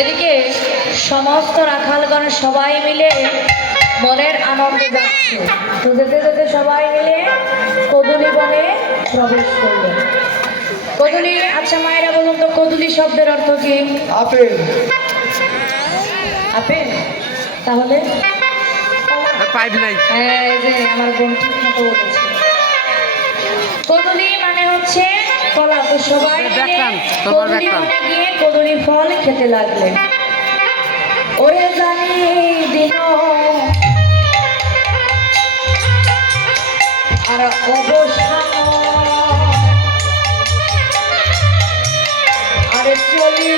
এদিকে সমস্ত রাখালগণ সবাই মিলে মনের আনন্দে যাচ্ছে। তো যেতে যেতে সবাই মিলে কদুলি বনে প্রবেশ করলেন। কদুলি, আচ্ছা মায়েরা বলুন তো কদুলি শব্দের অর্থ কি? আপেল। আপেল? তাহলে পাইপ নাই। এই যে আমার বোন ঠিক মতো বলেছে। কদুলি মানে হচ্ছে কলা। তো সবাই মিলে কদুলি বনে গিয়ে কদুলি ফল খেতে লাগলেন। ওরে জানি দিন আর অবসান আরে চলি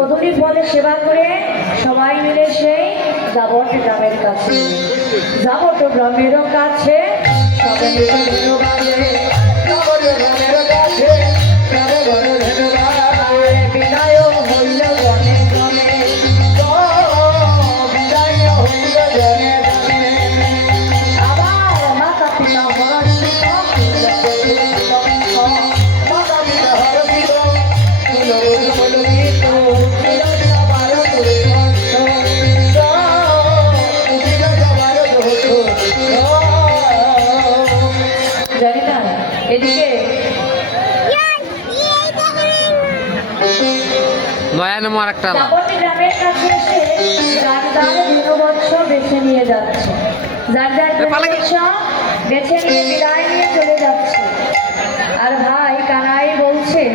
কদুলি ফলে সেবা করে সবাই মিলে সেই যাবট গ্রামের কাছে যাবট গ্রামের কাছে দয়া নামো আর একটা দাপট্টি গ্রামের কাছে এসে যার যার দীর্ঘবৎস বেছে নিয়ে যাচ্ছে, যার যার দীর্ঘবৎস বেছে নিয়ে বিদায়